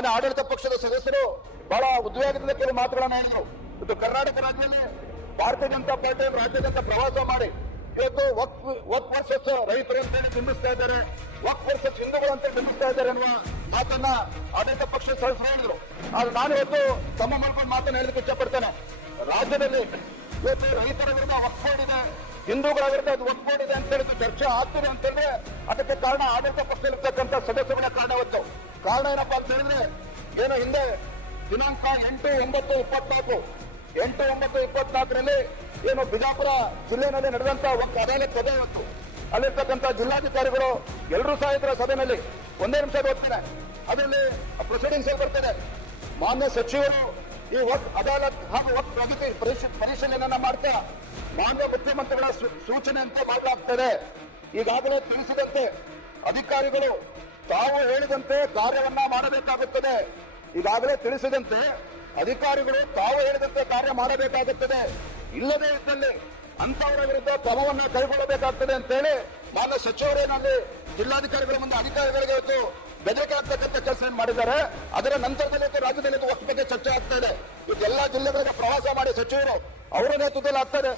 ಮಾನ್ಯ ಆಡಳಿತ ಪಕ್ಷದ ಸದಸ್ಯರು ಬಹಳ ಉದ್ವೇಗದಿಂದ ಕೆಲವು ಮಾತುಗಳನ್ನು ಹೇಳಿದರು. ಇದು ಕರ್ನಾಟಕ ರಾಜ್ಯದಲ್ಲಿ ಭಾರತೀಯ ಜನತಾ ಪಾರ್ಟಿ ರಾಜ್ಯಾದ್ಯಂತ ಪ್ರವಾಸ ಮಾಡಿ ಇವತ್ತು ವಕ್ ವಕ್ ವರ್ಸಸ್ ರೈತರು ಅಂತ ಹೇಳಿ ಬಿಂಬಿಸ್ತಾ ಇದ್ದಾರೆ. ವಕ್ ವರ್ಸಸ್ ಹಿಂದೂಗಳು ಅಂತ ಬಿಂಬಿಸ್ತಾ ಇದ್ದಾರೆ ಅನ್ನುವ ಮಾತನ್ನ ಆಡಳಿತ ಪಕ್ಷದ ಸದಸ್ಯರು ಹೇಳಿದ್ರು. ಆದ್ರೆ ನಾನು ಇವತ್ತು ತಮ್ಮ ಮಾಡ್ಕೊಂಡು ಮಾತನ್ನ ಹೇಳಲಿಕ್ಕೆ ಇಷ್ಟಪಡ್ತೇನೆ. ರಾಜ್ಯದಲ್ಲಿ ಇವತ್ತು ರೈತರ ವಿರುದ್ಧ ವಕ್ ಬೋರ್ಡ್ ಇದೆ, ಹಿಂದೂಗಳ ವಿರುದ್ಧ ಅದು ವಕ್ ಇದೆ ಅಂತ ಹೇಳಿದ್ದು ಚರ್ಚೆ ಆಗ್ತದೆ ಅಂತ ಹೇಳಿದ್ರೆ ಅದಕ್ಕೆ ಕಾರಣ ಆಡಳಿತ ಪಕ್ಷದಲ್ಲಿರ್ತಕ್ಕಂಥ ಸದಸ್ಯರ ಕಾರಣ ಕಾರಣ ಏನಪ್ಪಾ ಅಂತ ಹೇಳಿದ್ರೆ, ಏನು ಹಿಂದೆ ದಿನಾಂಕ ಎಂಟು ಒಂಬತ್ತು ಇಪ್ಪತ್ನಾಲ್ಕು. ಎಂಟು ಒಂಬತ್ತು ಇಪ್ಪತ್ನಾಲ್ಕರಲ್ಲಿ ಏನು ಬಿಜಾಪುರ ಜಿಲ್ಲೆಯಲ್ಲಿ ನಡೆದಂತ ಒಂದು ಅದಾಲತ್ ಸಭೆ ಇವತ್ತು ಅಲ್ಲಿರ್ತಕ್ಕಂಥ ಜಿಲ್ಲಾಧಿಕಾರಿಗಳು ಎಲ್ಲರೂ ಸಹ ಇದ್ರ ಸಭೆಯಲ್ಲಿ ಒಂದೇ ನಿಮಿಷ ಓದ್ತಾರೆ ಅದರಲ್ಲಿ ಪ್ರೊಸೀಡಿಂಗ್ಸ್ ಬರ್ತದೆ. ಮಾನ್ಯ ಸಚಿವರು ಈ ವಕ್ ಅದಾಲತ್ ಹಾಗೂ ವಕ್ ಪ್ರಗತಿ ಪರಿಶೀಲನೆ ಮಾಡ್ತಾ ಮಾನ್ಯ ಮುಖ್ಯಮಂತ್ರಿಗಳ ಸೂಚನೆಯಂತೆ ಮಾಡಲಾಗ್ತದೆ ಈಗಾಗಲೇ ತಿಳಿಸಿದಂತೆ ಅಧಿಕಾರಿಗಳು ತಾವು ಹೇಳಿದಂತೆ ಕಾರ್ಯವನ್ನ ಮಾಡಬೇಕಾಗುತ್ತದೆ. ಈಗಾಗಲೇ ತಿಳಿಸಿದಂತೆ ಅಧಿಕಾರಿಗಳು ತಾವು ಹೇಳಿದಂತೆ ಕಾರ್ಯ ಮಾಡಬೇಕಾಗುತ್ತದೆ. ಇಲ್ಲದೇ ಇದ್ದಲ್ಲಿ ಅಂತವರ ವಿರುದ್ಧ ಕ್ರಮವನ್ನ ಕೈಗೊಳ್ಳಬೇಕಾಗ್ತದೆ ಅಂತೇಳಿ ಮಾನ್ಯ ಸಚಿವರೇನಲ್ಲಿ ಜಿಲ್ಲಾಧಿಕಾರಿಗಳ ಮುಂದೆ ಅಧಿಕಾರಿಗಳಿಗೆ ಇವತ್ತು ಬೆದರಿಕೆ ಆಗ್ತಕ್ಕಂಥ ಕೆಲಸ ಮಾಡಿದ್ದಾರೆ, ಅದರ ನಂತರದಲ್ಲಿ ರಾಜ್ಯದಲ್ಲಿ ಒತ್ತ ಬಗ್ಗೆ ಚರ್ಚೆ ಆಗ್ತಾ ಇದೆ. ಇದೆಲ್ಲಾ ಜಿಲ್ಲೆಗಳಿಗೆ ಪ್ರವಾಸ ಮಾಡಿ ಸಚಿವರು ಅವರ ನೇತೃತ್ವದಲ್ಲಿ ಆಗ್ತಾ ಇದೆ.